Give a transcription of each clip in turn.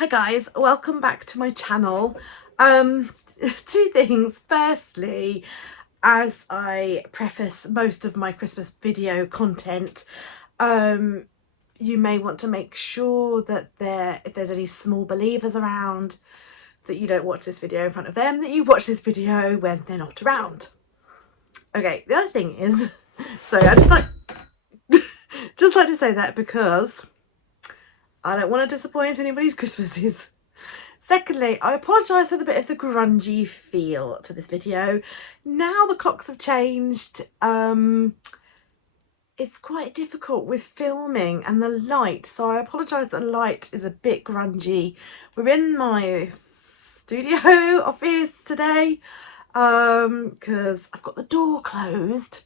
Hi guys, welcome back to my channel. Two things. Firstly, as I preface most of my Christmas video content, you may want to make sure that if there's any small believers around, that you don't watch this video in front of them, that you watch this video when they're not around. Okay, the other thing is, sorry, I just like to say that because I don't want to disappoint anybody's Christmases. Secondly, I apologise for the bit of the grungy feel to this video. Now the clocks have changed, it's quite difficult with filming and the light, so I apologise that the light is a bit grungy. We're in my studio office today because I've got the door closed.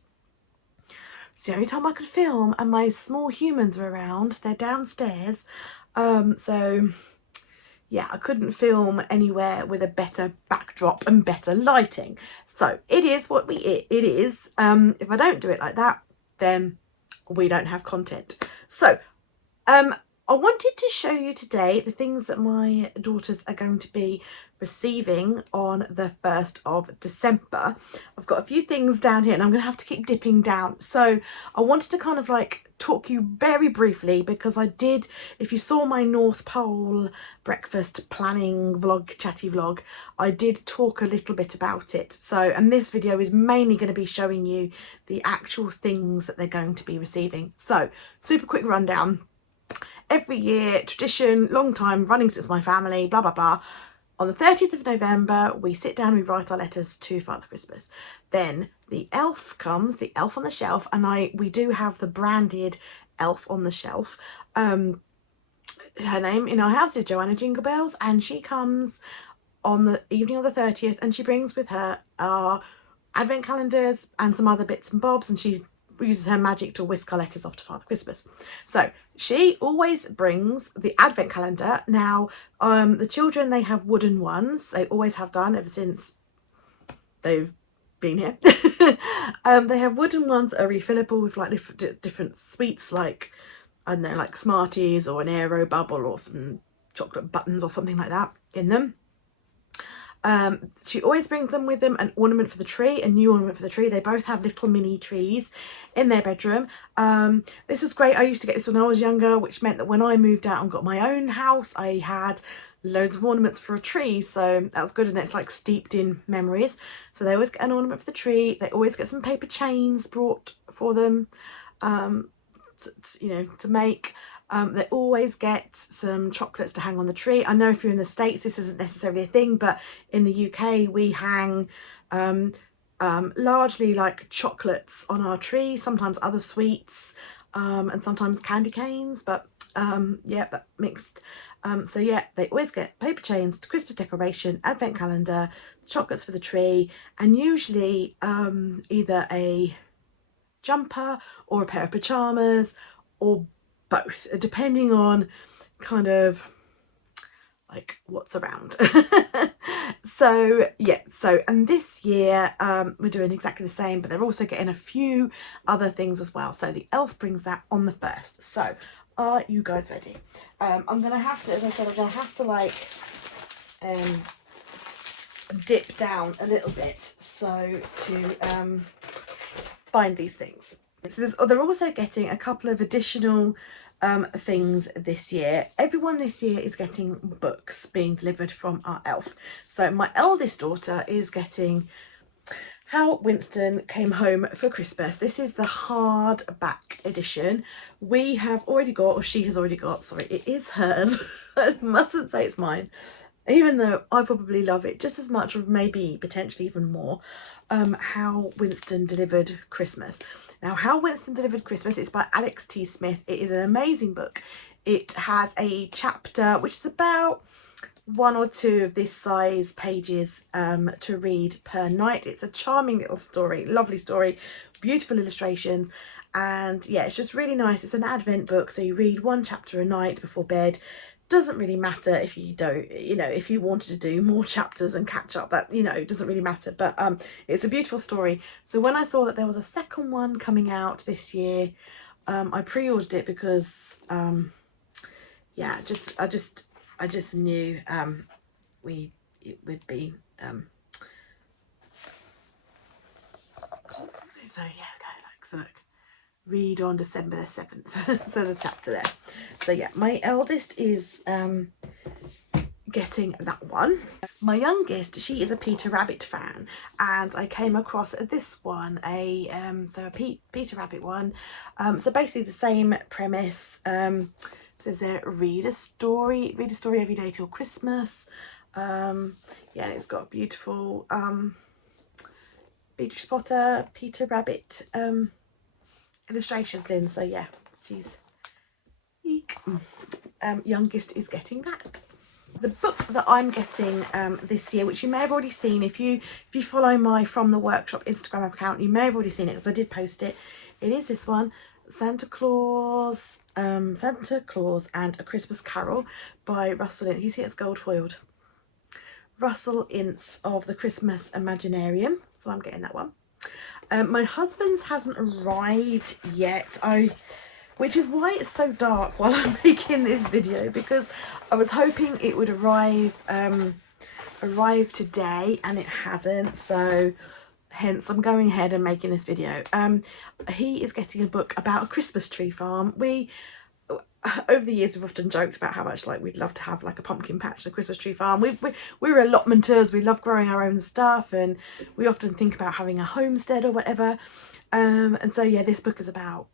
It's the only time I could film and my small humans are around. They're downstairs, so yeah, I couldn't film anywhere with a better backdrop and better lighting. So it is what it is. If I don't do it like that, then we don't have content. So I wanted to show you today the things that my daughters are going to be receiving on the 1st of December. I've got a few things down here and I'm going to have to keep dipping down. So I wanted to kind of like talk you very briefly because I did, if you saw my North Pole breakfast planning vlog, chatty vlog, I did talk a little bit about it. So, and this video is mainly going to be showing you the actual things that they're going to be receiving. So super quick rundown. Every year, tradition, long time, running since my family, blah, blah, blah. On the 30th of November, we sit down, we write our letters to Father Christmas. Then the elf comes, the elf on the shelf, and we do have the branded elf on the shelf. Her name in our house is Joanna Jingle Bells, and she comes on the evening of the 30th, and she brings with her our advent calendars and some other bits and bobs, and she uses her magic to whisk our letters off to Father Christmas. So she always brings the advent calendar. Now the children, they have wooden ones, they always have done ever since they've been here. They have wooden ones that are refillable with like different sweets, like I don't know, like Smarties or an aero bubble or some chocolate buttons or something like that in them. She always brings them with them, an ornament for the tree, a new ornament for the tree. They both have little mini trees in their bedroom. This was great. I used to get this when I was younger, which meant that when I moved out and got my own house, I had loads of ornaments for a tree. So that was good, and it's like steeped in memories. So they always get an ornament for the tree. They always get some paper chains brought for them, to make. They always get some chocolates to hang on the tree. I know if you're in the States this isn't necessarily a thing, but in the UK we hang largely like chocolates on our tree, sometimes other sweets, and sometimes candy canes, but yeah, but mixed. So yeah, they always get paper chains, Christmas decoration, advent calendar, chocolates for the tree, and usually either a jumper or a pair of pajamas or both, depending on kind of like what's around. So yeah, and this year we're doing exactly the same, but they're also getting a few other things as well. So the elf brings that on the 1st. So are you guys ready? I'm gonna have to, as I said, I'm gonna have to like dip down a little bit so to find these things. So they're also getting a couple of additional things this year. Everyone this year is getting books being delivered from our elf. So my eldest daughter is getting How Winston Came Home for Christmas. This is the hardback edition. We have already got, or she has already got, sorry, it is hers. I mustn't say it's mine, even though I probably love it just as much, or maybe potentially even more. How Winston Delivered Christmas. Now, How Winston Delivered Christmas is by Alex T. Smith. It is an amazing book. It has a chapter which is about 1 or 2 of this size pages to read per night. It's a charming little story, lovely story, beautiful illustrations, and yeah, it's just really nice. It's an Advent book, so you read 1 chapter a night before bed. Doesn't really matter if you don't, if you wanted to do more chapters and catch up, that, it doesn't really matter, but it's a beautiful story. So when I saw that there was a second one coming out this year, I pre-ordered it because yeah, I just I just knew it would be so yeah, okay, like, so look, read on December the 7th. So the chapter there. So yeah, my eldest is getting that one. My youngest, she is a Peter Rabbit fan, and I came across this one, Peter Rabbit one. So basically the same premise. Says there, read a story every day till Christmas. Yeah, it's got beautiful Beatrice Potter, Peter Rabbit illustrations in. So yeah, she's youngest is getting that. The book that I'm getting this year, which you may have already seen if you follow my From the Workshop Instagram account, you may have already seen it because I did post it. It is this one, Santa Claus and a Christmas Carol by Russell Ince. You see it's gold foiled. Russell Ince of the Christmas Imaginarium. So I'm getting that one. My husband's hasn't arrived yet. Which is why it's so dark while I'm making this video, because I was hoping it would arrive today and it hasn't, so hence I'm going ahead and making this video. He is getting a book about a Christmas tree farm. Over the years we've often joked about how much like we'd love to have like a pumpkin patch and a Christmas tree farm. We're allotmenters, we love growing our own stuff, and we often think about having a homestead or whatever. And so yeah, this book is about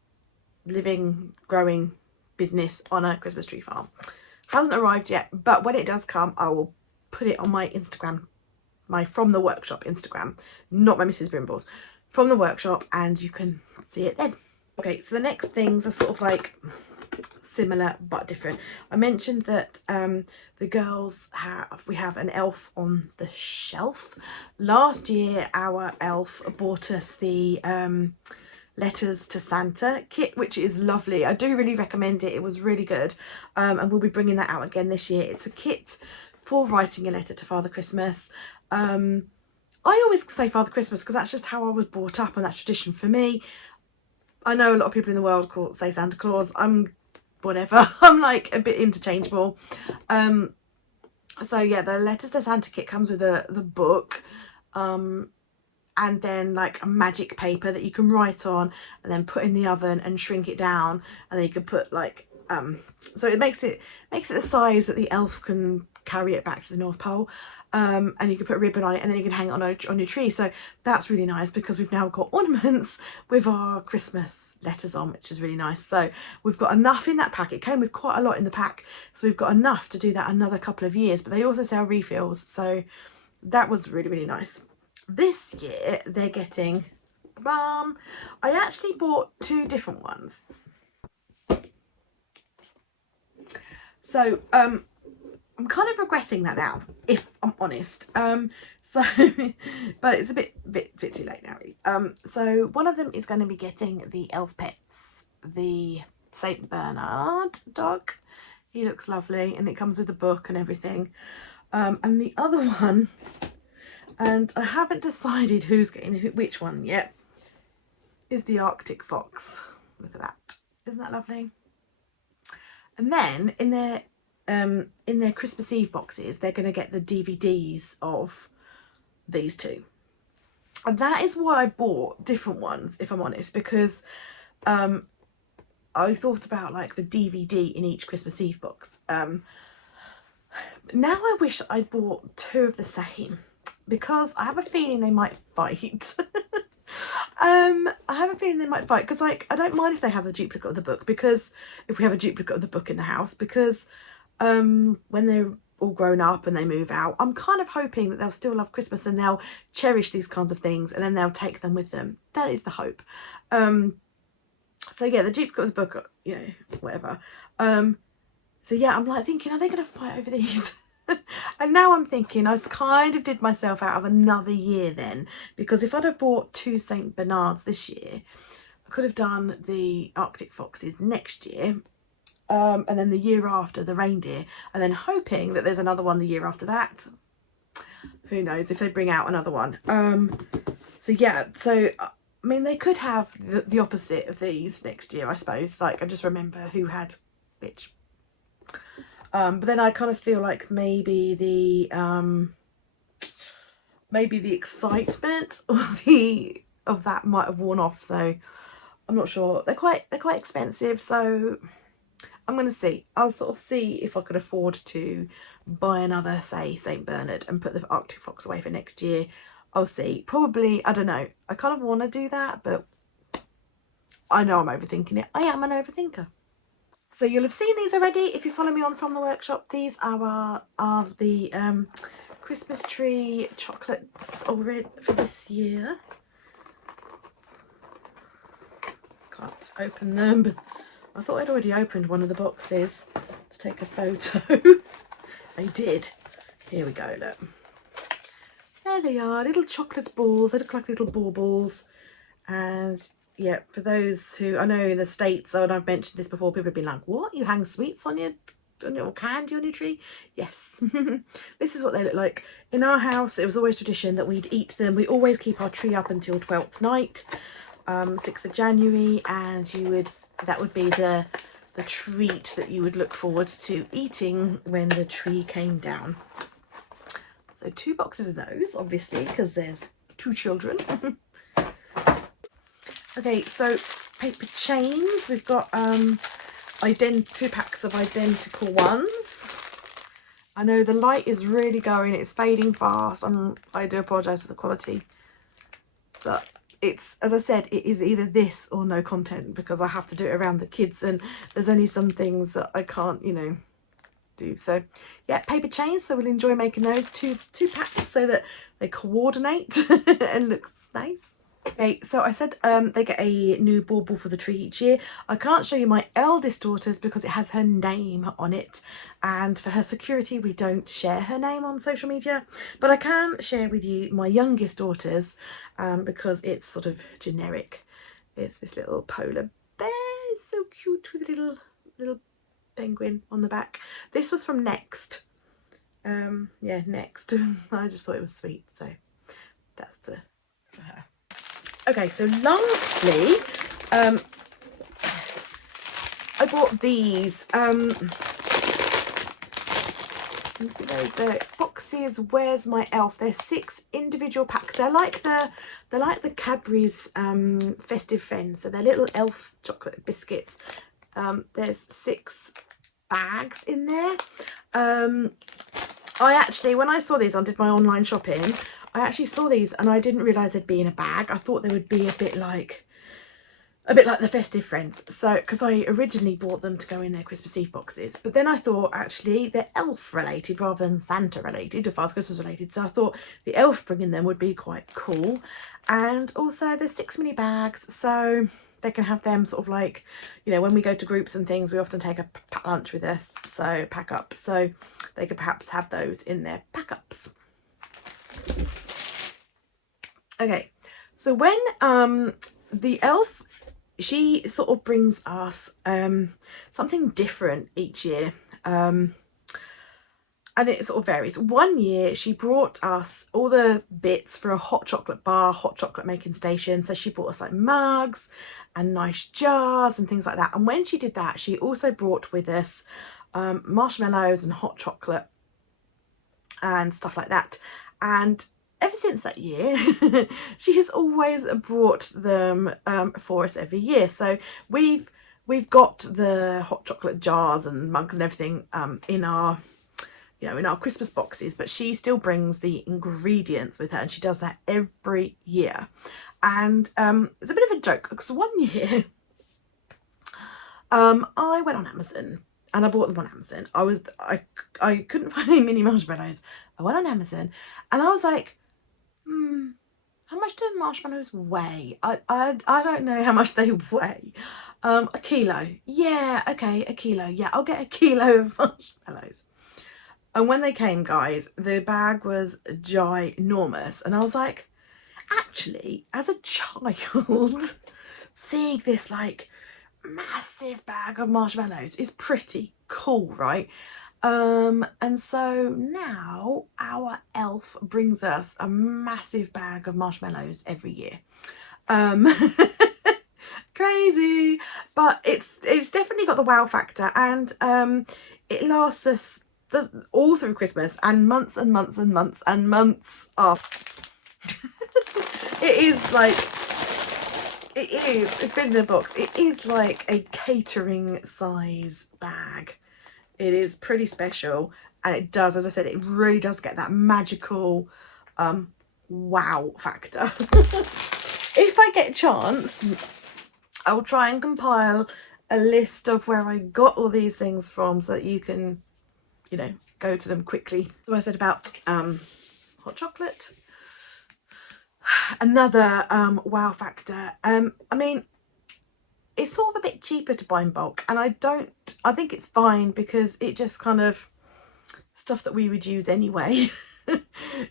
living, growing business on a Christmas tree farm. Hasn't arrived yet, but when it does come, I will put it on my Instagram, my From the Workshop Instagram, not my Mrs. Brimble's, From the Workshop, and you can see it then. Okay, so the next things are sort of like similar but different. I mentioned that the girls we have an elf on the shelf. Last year our elf bought us the Letters to Santa kit, which is lovely. I do really recommend it. It was really good, and we'll be bringing that out again this year. It's a kit for writing a letter to Father Christmas. I always say Father Christmas because that's just how I was brought up and that's tradition for me. I know a lot of people in the world say Santa Claus. I'm whatever. I'm like a bit interchangeable. So yeah, the Letters to Santa kit comes with the book, and then like a magic paper that you can write on and then put in the oven and shrink it down, and then you can put like so it makes it the size that the elf can carry it back to the North Pole, and you can put a ribbon on it, and then you can hang it on your tree. So that's really nice because we've now got ornaments with our Christmas letters on, which is really nice. So we've got enough in that pack. It came with quite a lot in the pack, so we've got enough to do that another couple of years, but they also sell refills, so that was really, really nice. This year they're getting I actually bought two different ones. So I'm kind of regretting that now, if I'm honest. So but it's a bit too late now really. So one of them is going to be getting the Elf Pets, the Saint Bernard dog. He looks lovely and it comes with a book and everything. And the other one, and I haven't decided who's getting which one yet, is the Arctic Fox. Look at that. Isn't that lovely? And then in their Christmas Eve boxes, they're going to get the DVDs of these two. And that is why I bought different ones, if I'm honest, because I thought about like the DVD in each Christmas Eve box. Now I wish I'd bought two of the same, because I have a feeling they might fight. I have a feeling they might fight, because like I don't mind if they have the duplicate of the book, because if we have a duplicate of the book in the house, because when they're all grown up and they move out, I'm kind of hoping that they'll still love Christmas and they'll cherish these kinds of things, and then they'll take them with them. That is the hope. So yeah, the duplicate of the book, you know, whatever. So yeah, I'm like thinking, are they going to fight over these? And now I'm thinking I kind of did myself out of another year then, because if I'd have bought two St. Bernards this year, I could have done the Arctic Foxes next year, and then the year after the reindeer, and then hoping that there's another one the year after that. Who knows if they bring out another one. So yeah, so I mean they could have the opposite of these next year, I suppose. Like I just remember who had which. But then I kind of feel like maybe the excitement of that might have worn off. So I'm not sure. They're quite expensive, so I'm gonna see. I'll sort of see if I could afford to buy another, say, St. Bernard and put the Arctic Fox away for next year. I'll see. Probably, I don't know. I kind of want to do that, but I know I'm overthinking it. I am an overthinker. So you'll have seen these already if you follow me on From the Workshop. These are the Christmas tree chocolates already for this year. Can't open them, but I thought I'd already opened one of the boxes to take a photo. I did. Here we go, look. There they are, little chocolate balls. They look like little baubles. And yeah, for those who, I know in the States, and I've mentioned this before, people have been like, what? You hang sweets on your candy on your tree? Yes. This is what they look like. In our house, it was always tradition that we'd eat them. We always keep our tree up until 12th night, 6th of January, and that would be the treat that you would look forward to eating when the tree came down. So 2 boxes of those, obviously, because there's 2 children. Okay, so paper chains. We've got 2 packs of identical ones. I know the light is really going, it's fading fast. I do apologise for the quality, but it's, as I said, it is either this or no content, because I have to do it around the kids and there's only some things that I can't, you know, do. So yeah, paper chains, so we'll enjoy making those two packs so that they coordinate and looks nice. Okay, so I said they get a new bauble for the tree each year. I can't show you my eldest daughter's because it has her name on it, and for her security we don't share her name on social media, but I can share with you my youngest daughter's because it's sort of generic. It's this little polar bear. It's so cute with a little penguin on the back. This was from Next. Yeah, Next. I just thought it was sweet, so that's for her. Okay, so lastly, I bought these. Those the boxes. Where's my elf? They're 6 individual packs. They're like the Cadbury's festive friends. So they're little elf chocolate biscuits. There's 6 bags in there. I actually, when I saw these, I did my online shopping. I actually saw these and I didn't realise they'd be in a bag. I thought they would be a bit like the festive friends. So, because I originally bought them to go in their Christmas Eve boxes, but then I thought actually they're elf related rather than Santa related or Father Christmas related. So I thought the elf bringing them would be quite cool. And also there's 6 mini bags, so they can have them sort of like, you know, when we go to groups and things, we often take a pack lunch with us, so pack up. So they could perhaps have those in their pack ups. Okay, so when the elf, she sort of brings us something different each year, and it sort of varies. One year she brought us all the bits for a hot chocolate bar, hot chocolate making station. So she brought us like mugs and nice jars and things like that. And when she did that, she also brought with us marshmallows and hot chocolate and stuff like that. And ever since that year, she has always brought them for us every year. So we've got the hot chocolate jars and mugs and everything in our, you know, in our Christmas boxes, but she still brings the ingredients with her, and she does that every year. And it's a bit of a joke because one year I went on Amazon and I bought them on Amazon. I couldn't find any mini marshmallows. I went on Amazon and I was like, how much do marshmallows weigh? I don't know how much they weigh. A kilo. Yeah, okay, a kilo. Yeah, I'll get a kilo of marshmallows. And when they came, guys, the bag was ginormous. And I was like, actually, as a child, seeing this like massive bag of marshmallows is pretty cool, right? And so now our elf brings us a massive bag of marshmallows every year. Crazy, but it's definitely got the wow factor, and it lasts us all through Christmas and months and months and months and months after. It is like, it's been in the box. It is like a catering size bag. It is pretty special, and it does, as I said, it really does get that magical wow factor. If I get a chance, I will try and compile a list of where I got all these things from so that you can, you know, go to them quickly. So I said about hot chocolate. Another wow factor. I mean, it's sort of a bit cheaper to buy in bulk, and I think it's fine because it just kind of stuff that we would use anyway.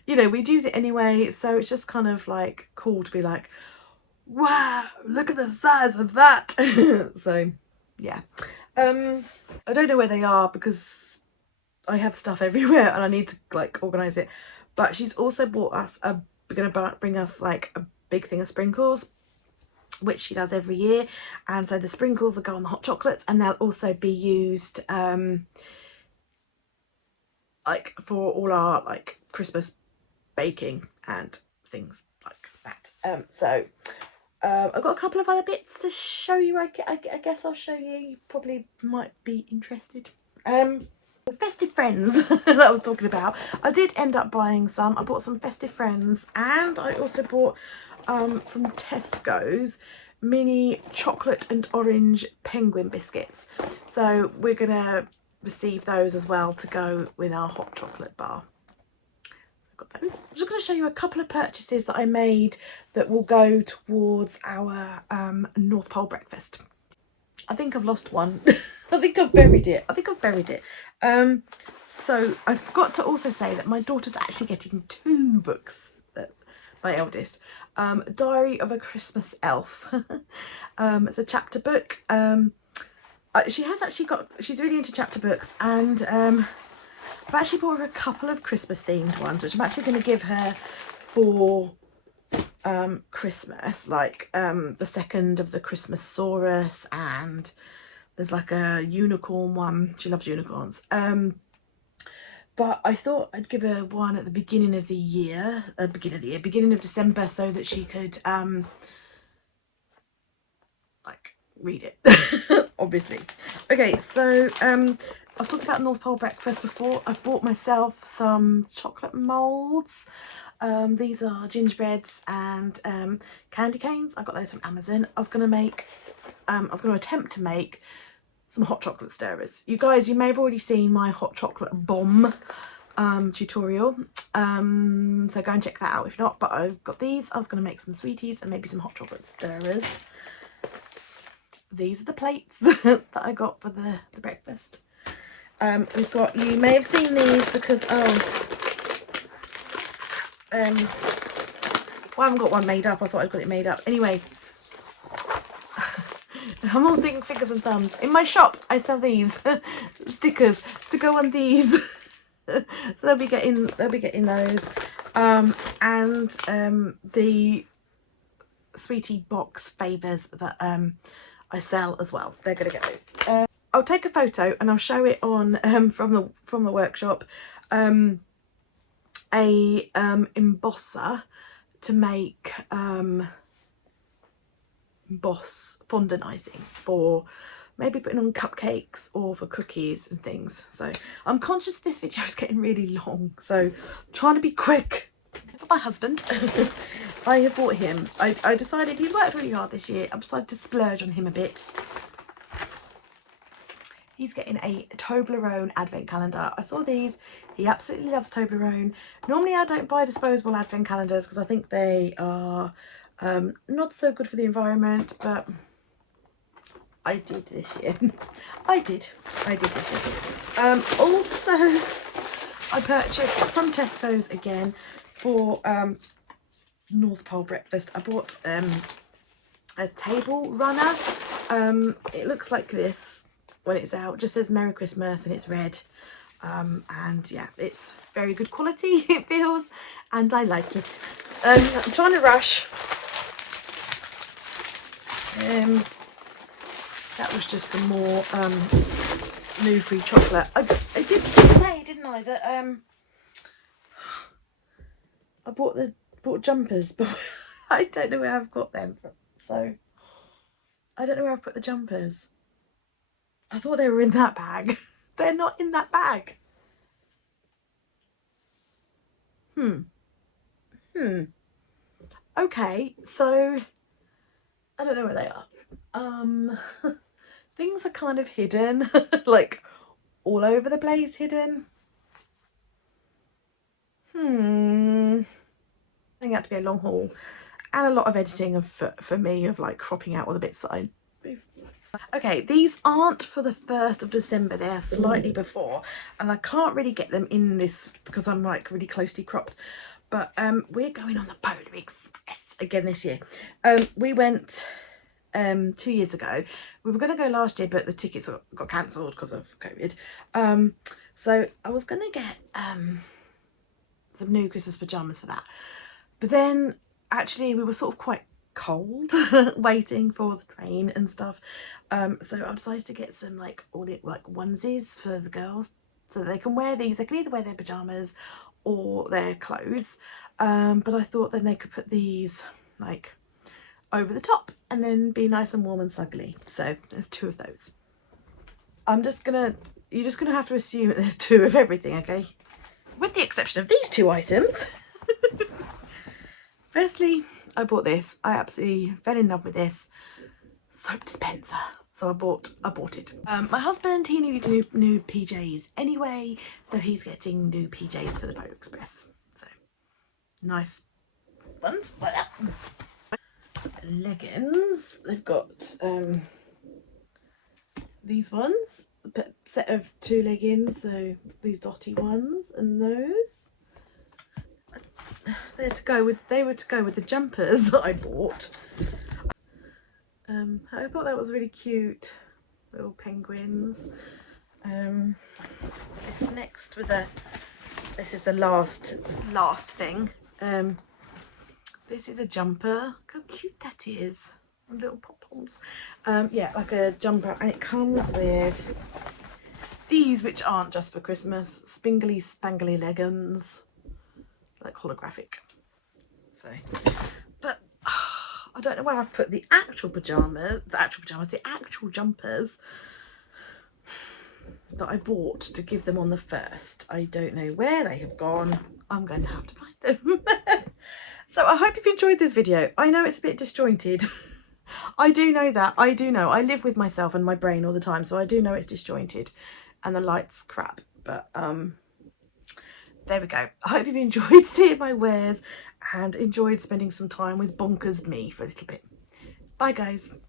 You know, we'd use it anyway, so it's just kind of like cool to be like, wow, look at the size of that. So yeah, I don't know where they are because I have stuff everywhere and I need to like organize it. But she's also bought us gonna bring us like a big thing of sprinkles, which she does every year, and so the sprinkles will go on the hot chocolates, and they'll also be used like for all our like Christmas baking and things like that. So I've got a couple of other bits to show you. I guess I'll show you. You probably might be interested. The festive friends that I was talking about, I did end up buying some. I bought some festive friends, and I also bought from Tesco's mini chocolate and orange penguin biscuits. So we're gonna receive those as well to go with our hot chocolate bar. So I've got those. I'm just going to show you a couple of purchases that I made that will go towards our North Pole breakfast. I think I've lost one. I think I've buried it. So I forgot to also say that my daughter's actually getting 2 books, my eldest. Diary of a Christmas Elf. It's a chapter book. She's really into chapter books, and I've actually bought her a couple of Christmas themed ones, which I'm actually going to give her for Christmas, like the second of the Christmas Saurus, and there's like a unicorn one. She loves unicorns. But I thought I'd give her one at the beginning of December, so that she could like read it. Obviously. Okay, so I was talking about North Pole breakfast before. I bought myself some chocolate moulds. These are gingerbreads and candy canes. I got those from Amazon. I was going to attempt to make some hot chocolate stirrers. You guys, you may have already seen my hot chocolate bomb tutorial. So go and check that out if not. But I've got these. I was going to make some sweeties and maybe some hot chocolate stirrers. These are the plates that I got for the breakfast. We've got, you may have seen these because, well, I haven't got one made up. I thought I'd got it made up. Anyway, I'm all thinking fingers and thumbs. In my shop, I sell these stickers to go on these. So they'll be getting those. And the sweetie box favours that I sell as well. They're going to get those. I'll take a photo and I'll show it on from the workshop. A embosser to make emboss fondant icing for maybe putting on cupcakes or for cookies and things. So I'm conscious this video is getting really long, so I'm trying to be quick. For my husband, I have bought him. I decided he's worked really hard this year. I decided to splurge on him a bit. He's getting a Toblerone advent calendar. I saw these. He absolutely loves Toblerone. Normally I don't buy disposable advent calendars because I think they are not so good for the environment, but I did this year. I did this year. Also, I purchased from Tesco's again for North Pole breakfast. I bought a table runner. It looks like this when it's out. It just says Merry Christmas and it's red. And yeah, it's very good quality, it feels, and I like it. I'm trying to rush. That was just some more new free chocolate. I did say, didn't I, that I bought jumpers, but I don't know where I've got them from. So I don't know where I've put the jumpers. I thought they were in that bag. They're not in that bag. Okay, so I don't know where they are. Things are kind of hidden, like all over the place hidden. I think it had to be a long haul and a lot of editing of for me of like cropping out all the bits that I. Okay, these aren't for the 1st of December, they're slightly before, and I can't really get them in this because I'm like really closely cropped, but we're going on the Polar Express again this year. We went 2 years ago. We were going to go last year, but the tickets got cancelled because of COVID. So I was going to get some new Christmas pyjamas for that, but then actually we were sort of quite cold waiting for the train and stuff, so I decided to get some like onesies for the girls so they can wear these. They can either wear their pajamas or their clothes, but I thought then they could put these like over the top and then be nice and warm and snuggly. So there's 2 of those. You're just gonna have to assume that there's 2 of everything, okay, with the exception of these 2 items. Firstly, I bought this. I absolutely fell in love with this soap dispenser, so I bought it. My husband, he needed new PJs anyway, so he's getting new PJs for the Polar Express. So nice ones like that. Leggings, they've got these ones, a set of 2 leggings, so these dotty ones and those. They were to go with the jumpers that I bought. I thought that was really cute, little penguins. This next was this is the last thing. This is a jumper. Look how cute that is. Little pop-poms. Yeah, like a jumper, and it comes with these, which aren't just for Christmas, spingly spangly leggings, like holographic. So, but I don't know where I've put the actual jumpers that I bought to give them on the 1st. I don't know where they have gone. I'm going to have to find them. So I hope you've enjoyed this video. I know it's a bit disjointed. I do know that. I do know. I live with myself and my brain all the time, so I do know it's disjointed and the light's crap. But there we go. I hope you've enjoyed seeing my wares and enjoyed spending some time with bonkers me for a little bit. Bye guys.